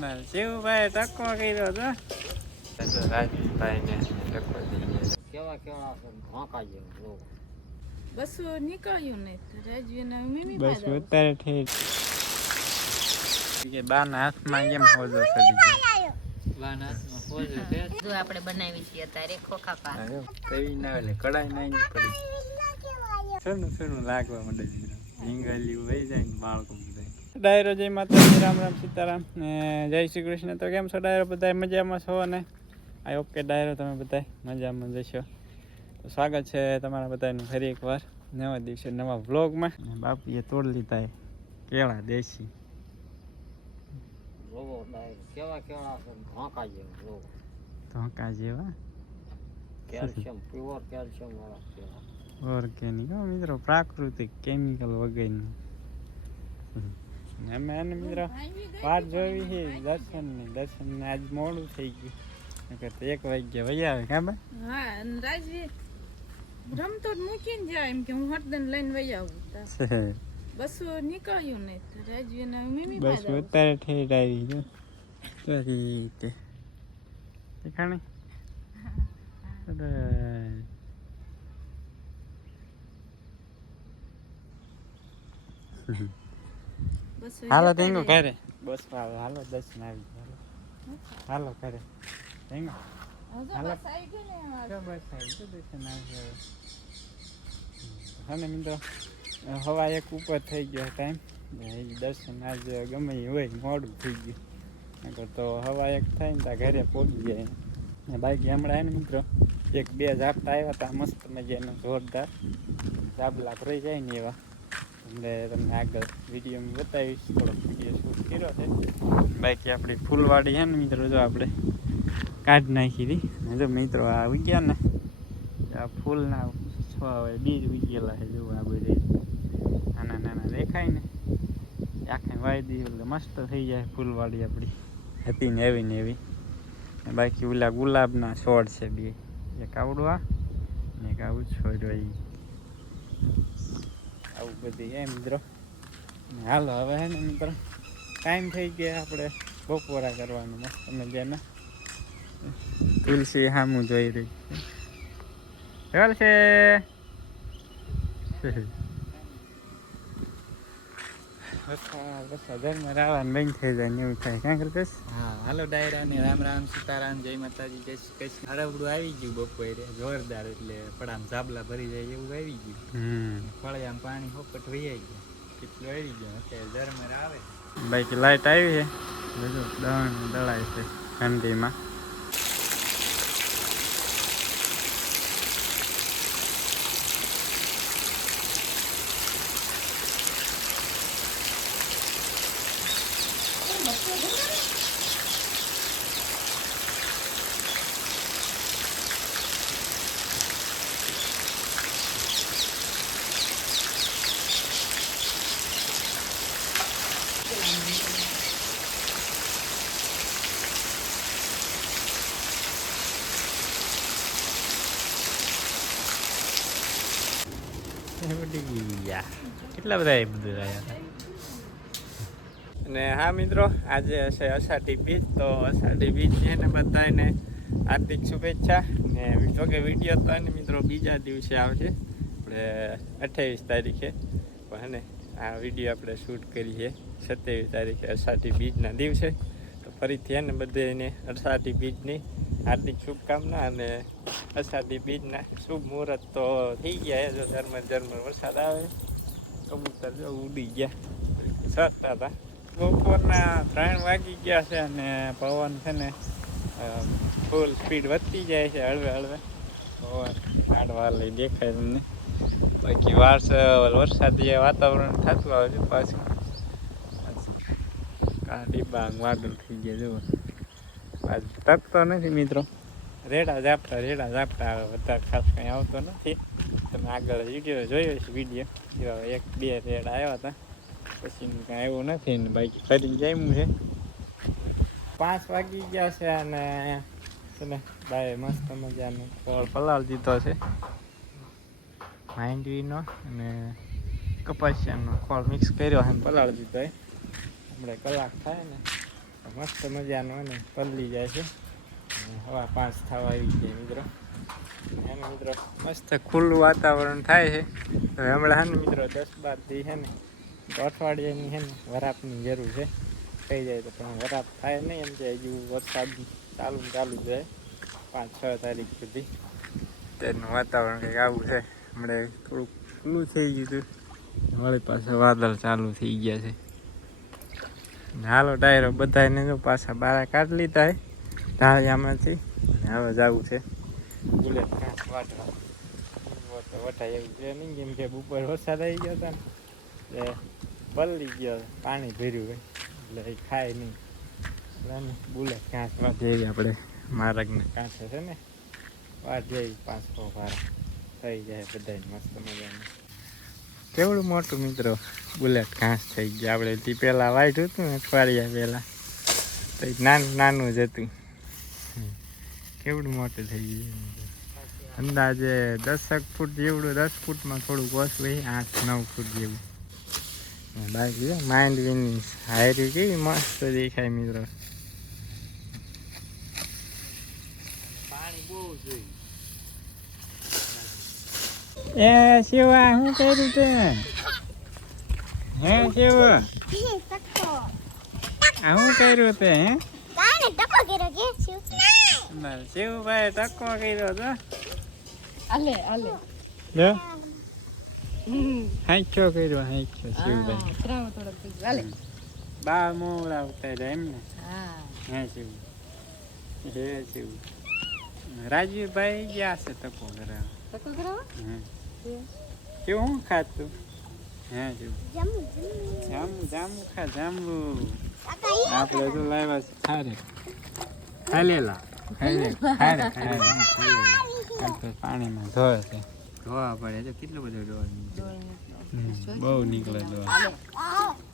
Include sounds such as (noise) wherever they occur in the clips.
ના શિવભાઈ ટકો કર્યો તો રાજભાઈ ને ટકો કેવા કેવા જેવું બસો નીકળ્યું નહીં રાજવીના મીમી બસ પાડો. ઠીક કે બાના હાથમાં કેમ હોજો ચડી ગયો હાથમાં પોઝે છે. જો આપણે બનાવી છીએ અત્યારે ખોખા આયો કઈ ના એટલે કડાઈ નાઈ પડી. સોનું સોનું લાગવા માંડે હિંગલિયું વહી જાય ને બાળકો. ડાયરો જય માતાજી રામ રામ સીતારામ. ને જય શ્રી કૃષ્ણ. તો કેમ છો ડાયરો? બધા મજામાં છો ને આ ઓકે ડાયરો તમે બધા મજામાં જશો તો સ્વાગત છે તમારા બધાનું ફરી એકવાર નવા દિવસે નવા વ્લોગમાં. બાપીએ તોડ લીધા કેળા દેશી. કેવા ઘોંકા જેવું ધોકા જેવા? કેલ્શિયમ પ્યોર કેલ્શિયમ વાળા કેળા. ઓર્ગેનિક. મિત્રો પ્રાકૃતિક કેમિકલ વગરનું. અમે એને મિત્રો વાત જોવી છે દર્શનની દર્શન ને આજ મોડું થઈ ગયું. નકર એક વાગ્યે વહી આવે ખબર હા અને રાજવી રમતો મૂકી મૂકીને જાય એમ કે હું હરદન લઈને વહી આવું. (laughs) બસો નીકળ્યું નહીં તો મીમી બસ પાડો. ઉતારે આવી જો તો રીતે. દેખાણી? અરે. બસો હાલો તેંગો. ઘરે બસ હાલો હાલો દર્શન આવી ગયા, હાલો. હાલો ઘરે તેંગો હાલો. બસ આવી ગઈ ને બસ આવી ગયું આવી મિત્રો હવા એક ઉપર થઈ ગયો ટાઈમ દર્શન આજે ગમે એ હોય મોડું થઈ ગયું. નકર તો હવા એક થાય ને ત્યાં ઘરે પહોંચી જાય. ને બાકી હમણાં ને મિત્રો એક બે ઝાપટા આવ્યા હતા મસ્ત મજાના જોરદાર. ઝાબલા ભરાઈ જાય ને એવા. એટલે તમને આગળ વિડીયોમાં બતાવીશ, થોડોક વીડિયો શૂટ કર્યો છે. બાકી આપણી ફૂલવાડી છે ને મિત્રો, જો આપણે કાઢી નાખી હતી. જો મિત્રો આ ઉગ્યા ને, આ ફૂલના હવે બીજ ઉગેલા છે જો આ બધે. નાના નાના દેખાય ને. આખે વાઈ દી એટલે મસ્ત થઈ જાય ફૂલવાડી આપણી. હતી ને એવી ને એવી. બાકી ઓલા ગુલાબના છોડ છે બે. એક આવડવા ને એક આવું છોડ હોય. આવું બધી એમ મિત્રો હાલો, હવે હે ને મિત્રો ટાઈમ થઈ ગયા આપણે બપોરા કરવાનું મસ્ત જેને તુલસી સામું જોઈ રહી છે. ચાલશે ઘરમાં રાવણ બંધ થઈ જાય ને એવું થાય ક્યાં કરતેસ હા હાલો ડાયરા ને રામ રામ સીતારામ જય માતાજી જય શ્રી કૃષ્ણ. આવી ગયું બપોરે જોરદાર એટલે પડામ ઝાબલા ભરી જાય એવું આવી ગયું. ફળિયામ પાણી હોપટ વહી ગયા. કેટલું આવી ગયું? અત્યારે ઝરમર આવે. બાકી લાઈટ આવી છે. બધું દણ દળાય છે ઠંડીમાં. કેટલા બધા એ બધું રહ્યા અને હા, મિત્રો, આજે હશે અષાઢી બીજ, તો અષાઢી બીજ છે ને બધાને હાર્દિક શુભેચ્છા ને જો કે વીડિયો તો એને મિત્રો બીજા દિવસે આવશે. આપણે અઠ્યાવીસ તારીખે પણ ને, આ વીડિયો આપણે શૂટ કરીએ સત્યાવીસ તારીખે અષાઢી બીજના દિવસે. તો ફરીથી એને બધાને અષાઢી બીજની હાર્દિક શુભકામના અને અષાઢી બીજના શુભ મુહૂર્ત તો થઈ ગયા. જો ઝરમર ઝરમર વરસાદ આવે. કબૂતર જો ઉડી ગયા. સરતા હતા. બપોરના ત્રણ વાગી ગયા છે અને પવન છે ને ફૂલ સ્પીડ વધતી જાય છે હળવે હળવે. પવન કાઢવા લઈ દેખાય તમને. બાકી વારસ, વરસાદી વાતાવરણ થતું આવે છે પાછું. કાઢી ડિબાંગ વાદળ થઈ ગયા જુઓ આજ તક તો નથી મિત્રો. રેડા ઝાપટા રેડા ઝાપટા આવે વધારે ખાસ કંઈ આવતો નથી. તમે આગળ વીડિયો જોયો છે વીડિયો? એવા એક બે રેડા આવ્યા હતા. પછી કાંઈ આવ્યું નથી ને બાકી ફરી જમ્યું છે. પાંચ વાગી ગયા છે અને છે ને બાય મસ્ત મજાનો ફળ પલાળ દીધો છે. માંડવીનો અને કપાસિયાનો ખોળ મિક્સ કર્યો છે. પલાળ પલાળી દીધો હમણાં કલાક થાય ને મસ્ત મજાનો અને પલ્લી જાય છે. અને હવા પાંચ થવા આવી છે, મિત્રો. એને મિત્રો? મસ્ત ખુલ્લું વાતાવરણ થાય છે. હવે હમણાં હે ને, મિત્રો, દસ બાર દી છે ને, અઠવાડિયાની છે ને, વરાપની જરૂર છે. થઈ જાય તો પણ વરાપ થાય નહીં એમ કે હજુ વરસાદ ચાલુ ચાલુ જાય પાંચ, છ તારીખ સુધી. તેનું વાતાવરણ કંઈક આવું છે. હમણાં થોડુંક ખુલ્લું થઈ ગયું હતું. વળી પાછા વાદળ ચાલુ થઈ ગયા છે. હાલો ટાયરો બધાને જો પાછા બારા કાઢ લીધા અને હવે જવું છે. બુલેટ ઘાસ વાટવા. એવું છે નહીં કે બપોર વરસાદ આવી ગયો હતો ને એટલે પલળી ગયો, પાણી ભર્યું હોય. એટલે ખાય નહીં. બુલેટ ઘાસ વાટી જઈએ આપણે. માર્ગને કાંઠે છે ને? વાટીએ પાંચ છ ભારા થઈ જાય બધાય મસ્ત મજાનું. કેવડું મોટું મિત્રો? બુલેટ ઘાસ થઈ ગયા. આપણે તે પહેલાં વાઈટ હતું ને, અઠવાડિયા પહેલાં. તો નાનું નાનું જ હતું. કેવડું મોટું થઈ ગયું અંદાજે દસક ફૂટ જેવડું દસ ફૂટમાં થોડુંક ઓછું આઠ નવ ફૂટ જેવું. અને બાકી માઇન્ડ માંડવીની હાયરી કેવી મસ્ત દેખાય મિત્રો. એ શિવા શું કર્યું તે? હે શિવ? શું કર્યું તે હે? મારે શિવભાઈ ટકો કર્યો તો. આલે કર્યો હાંચ્યો શિવભાઈ. આલે. બા મોવડા ઉતાર્યા એમ ને હા. હે શિવ. હે શિવ. રાજીવભાઈ ગયા છે ટકો કરાવવા. તકો કરાવ હમ. કેવું શું ખાતું હે શિવ. જાંબુ જાંબુ ખા જાંબુ. આપણે તો લાવ્યા છે. ખારે ખાલેલા ખાલે ખારે ખારે ખાલે પાણીમાં ધોવે છે. ધોવા પડે તો કેટલું બધું ધોવા બહુ નીકળે ધોવા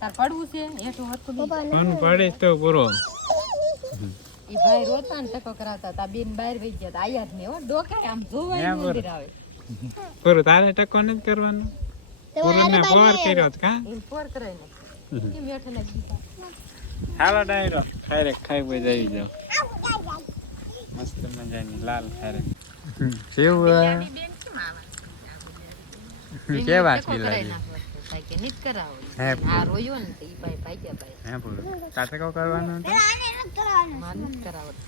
તાર પડવું છે? હેઠું હતું પણ પડે તો પૂરો. ઈ ભાઈ રોતા ને ટકો કરાવતા તા બેન બહાર વઈ ગયા તા આયા જ ને હો. ડોકાય આમ જોવાય. મંદિર આવે. પૂરો તારે ટકો નથી કરવાનો? પૂરો ને પોર કર્યો કા? પોર કરાય ને. કેમ હેઠે લાગી હાલો ડાયરો. ખારે ખાઈ બોઈ જઈ જાવ મસ્ત મજાની લાલ ખારે. કેવું કેવા લાગે કે નીત કરાવો. આ રોયો ને તો ઈ ભાઈ ભાગ્યા ભાઈ. હે પૂરો તાટકો કરવાનો હતો? માં નીત કરાવત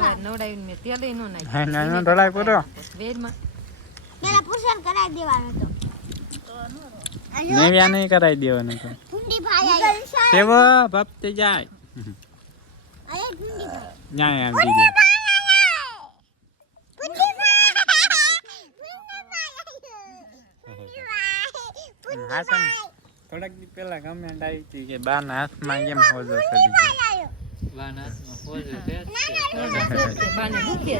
હા નવડાવીને મેં તેલ નો નાખ્યું. હે નાનો ઢોળાય પૂરો? વેરમાં. નેવ્યા નહીં કરાવી દેવાનું તો સેવો ભપતે જાય ન્યાય આમ દીધી હાસન થોડાક દી પહેલા કમેન્ટ આવી હતી કે બાના હાથમાં કેમ હોજો ચડી ગયો વાનાસમાં પોઝે તે જ છે. બાને દુખે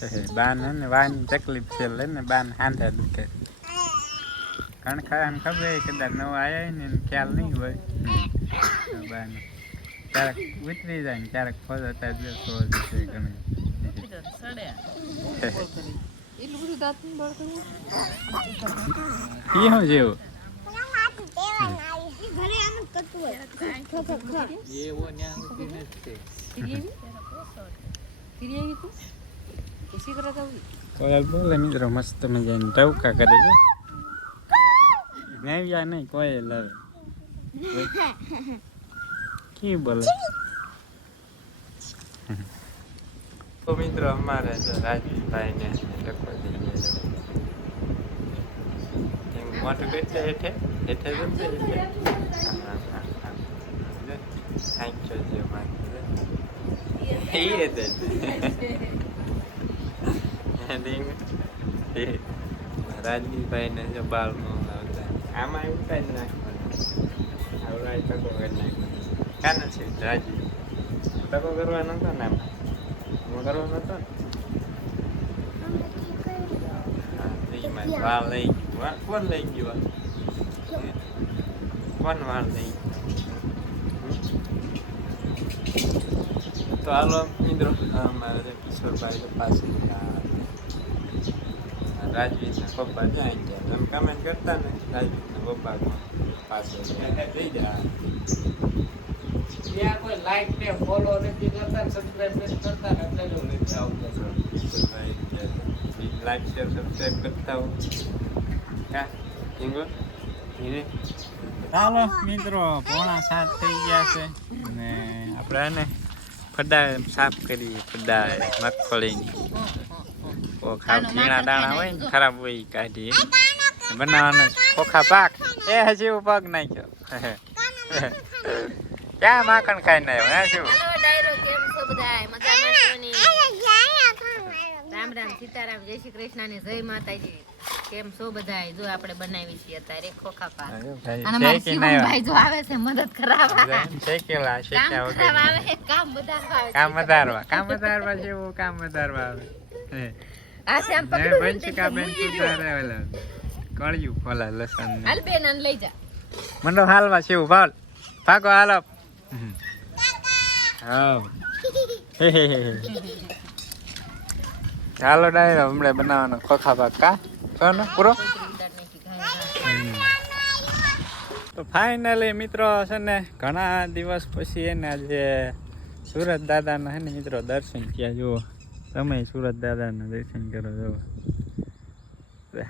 છે બાન હે ને વાની તકલીફ છે લે ને બાન હાંધા દુખે કણ એમ ખબર કદાચ નવા આવ્યા હોય ને એને ખ્યાલ નહીં હોય. બાન ક્યારેક ઉતરી જાય ને ક્યારેક ફોજતા જો તો જશે ઘણું. શું જેવું? બોલે મિત્રો મસ્ત મજાની ટવકા કરે છે. નેવ્યા નહીં કોઈ લવે કી બોલે તો અમારે તો રાજવીભાઈ ને ટકો દઈ ગયા છે મોટું હા, હા. જો, છે જો. એ હતી. રાજવીભાઈ જો આવતા આમાં એવું કઈ જ નાખવાનું આવડાય ટકો કરી નાખવાનો કાને છે રાજવી ટકો કરવાનો હતો ને આમાં આમાં કરવાનો હતો ને હા, તો એમાં વાળ લઈ ગયું વાળ કોણ લઈ ગયું વાળ? હે? કોણ વાળ લઈ ગયું તો હાલો મિત્રો અમારે જે કિશોરભાઈ પાસે રાજવીના પપ્પા જાય ગયા. તમે કમેન્ટ કરતા ને રાજવીના પપ્પા પાસે જઈ જાય ત્યાં કોઈ like ને follow નથી કરતા ને નથી કરતા ને એટલે જો નથી આવતો. લાઈક શેર કરતા હો. હા ધીરે ચાલો મિત્રો પોણા સાત થઈ ગયા છે. અને આપણે એને ફડા સાફ કરીએ ફડા મગફળી. ખોખા પીણા દાણા હોય ને ખરાબ હોય ઈ કાઢીએ બનાવવાનો ખોખા પાક એ હજી પગ નાખ્યો ક્યાં માખણ ખાઈ ના હે શું હાલો ડાયરો કેમ છો બધાય મજામાં છો ને રામ રામ સીતારામ જય શ્રી કૃષ્ણ ને જય માતાજી કેમ છો બધાય જો આપણે બનાવી છીએ અત્યારે ખોખા પાક અને મારા શિવમભાઈ જો આવે છે મદદ કરાવવા શેકેલા શેક્યા વગર આવે કામ બધા કામ વધારવા કામ વધારવા જેવું કામ વધારવા આવે હે. આ છે પકડું વંશિકા બેન સુધારે ઓલા કળિયું ખોલા લસણ. હાલ બેન આને લઈ જા. મંડો હાલવા છે ભાલ ભાગો હાલો. હે હે હે હે. ચાલો ડાયરો હમણાં બનાવવાનો ખોખા ભાગ કા? સોનો પૂરો. તો ફાઇનલી મિત્રો છે ને ઘણા દિવસ પછી એને આજે સુરત દાદાના હે ને મિત્રો દર્શન થયા જુઓ. તમે સુરત દાદાના દર્શન કરો જુઓ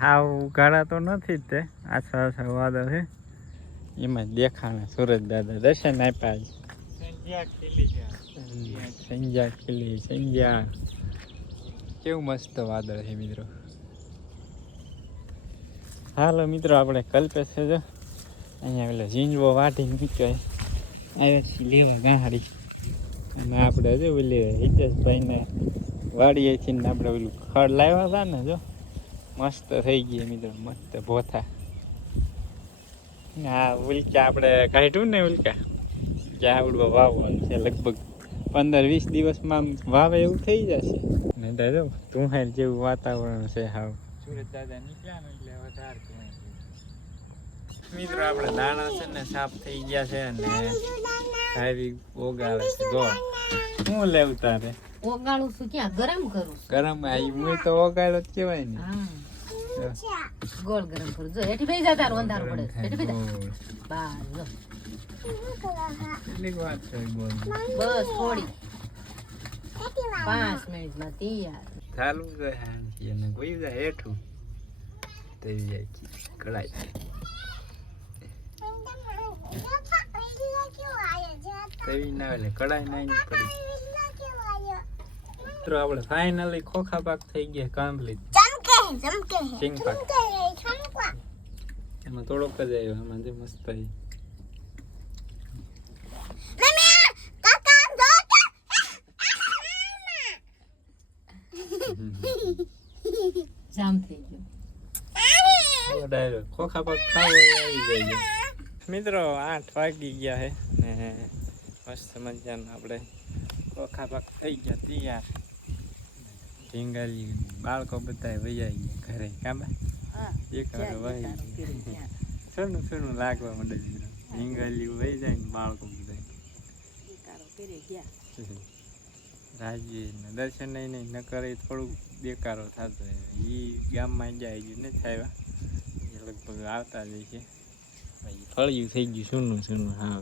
હાવ ઉઘાડા તો નથી જ તે. આછા આછા વાદળ છે. એમાં જ દેખાણા સુરત દાદા દર્શન આપ્યા છે. સંજ્યા ખીલી સંજ્યા કેવું મસ્ત વાદળ છે મિત્રો. હાલો મિત્રો આપણે કલ્પે છે જો. અહીંયા પેલો ઝીંજવો વાટી મૂક્યો આવ્યા છીએ લેવા ગાહાડી. અને આપણે જો ઓલી હિતેશભાઈને વાડીએથી ને આપણે ઓલું ખડ લાવ્યા હતા ને જો મસ્ત થઈ ગઈ મિત્રો મસ્ત ભોથા. હા ઉલ્કા આપણે કાઢ્યું ને ઉલ્કા આવડવો વાવવાનું છે લગભગ પંદર વીસ દિવસમાં વાવે એવું થઈ જશે. ને દાદા તું જેવું વાતાવરણ છે હાવ. સુરત દાદા નીકળ્યા ને એટલે વધારે મિત્રો આપણે દાણા છે ને સાફ થઈ ગયા છે અને આવી ઓગાળે છે. ગોળ શું લેવું તારે? ઓગાળું છું ક્યાં? ગરમ કરું ગરમ આવી મુય તો ઓગાળો જ કહેવાય ને. ગોળ ગરમ કરું. જો હેઠી બેસી જતા અંધારું પડે. હેઠી બેસી બાર જો. વાત છે ગોળ બસ થોડી. પાંચ મિનિટમાં તૈયાર. ચાલુ છે હાંસી અને કોઈ જાય હેઠું. થઈ જાય છે કડાઈ તેવી ના એટલે કડાઈ નાઈ પડી મિત્રો આપણે ફાઇનલી ખોખા પાક થઈ ગયા કમ્પ્લીટ સિંગ પાક. એમાં થોડોક જ આવ્યો એમાં જે મસ્ત આવી જામ થઈ ગયો. ડાયરો ખોખા પાક ખાવો આવી જાય મિત્રો આઠ વાગી ગયા હે ને મસ્ત મજાના આપણે ખોખા પાક થઈ ગયા તૈયાર. ઢીંગાલી બાળકો બધા વૈયા ગયા ઘરે કાબા એક વાર વહી સોનું સોનું લાગવા માંડે ઢીંગાલી વહી જાય ને બાળકો બધા રાજી ને દર્શન નહીં નહીં ન કરે થોડુંક બેકારો થતો એ ગામમાં જાય ગયું નથી આવ્યા એ લગભગ આવતા જ છે ફળિયું થઈ ગયું સૂનું સૂનું હા.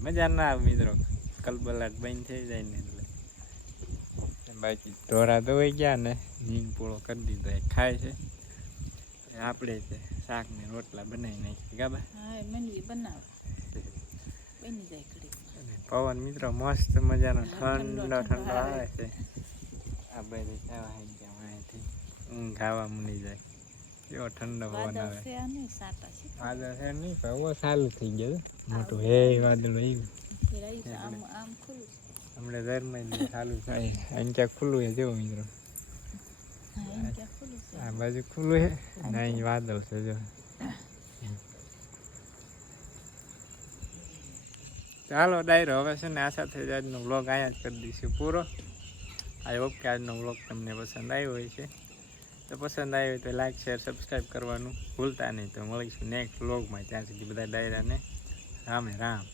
મજા ના આવે મિત્રો. કલબલાટ બંધ થઈ જાય ને. બાકી ઢોરા દોવાઈ ગયા ને નીમ પૂળો કરી દીધો. એ ખાય છે. આપણે તે શાક ને રોટલા બનાવી નાખીએ ગાબા પવન મિત્રો મસ્ત મજાનો ઠંડો ઠંડો આવે. છે. આ બધી ખાવા ગયા અહીંથી ઊંઘ ખાવા મૂની જાય. કેવો ઠંડો પવન આવે. વાદળ છે નહીં પણ સારું થઈ ગયું. મોટું હે વાદળ આમ આમ ખુલ્લું હમણાં ધર્મ ચાલુ થાય. અહીં ક્યાંક ખુલ્લું છે જેવો મિત્રો. ક્યાં આ બાજુ ખુલ્લું છે ને અહીં વાદળ છે જો ચાલો ડાયરો હવે છે ને આ સાથે જ આજનો વ્લોગ અહીંયા જ કરી દઈશું. પૂરો? આઈ હોપ કે આજનો વ્લોગ તમને પસંદ આવ્યો હોય છે. તો પસંદ આવ્યો હોય તો લાઈક શેર સબસ્ક્રાઈબ કરવાનું ભૂલતા નહીં. તો મળીશું નેક્સ્ટ બ્લોગમાં ત્યાં સુધી બધા ડાયરાને રામે રામ.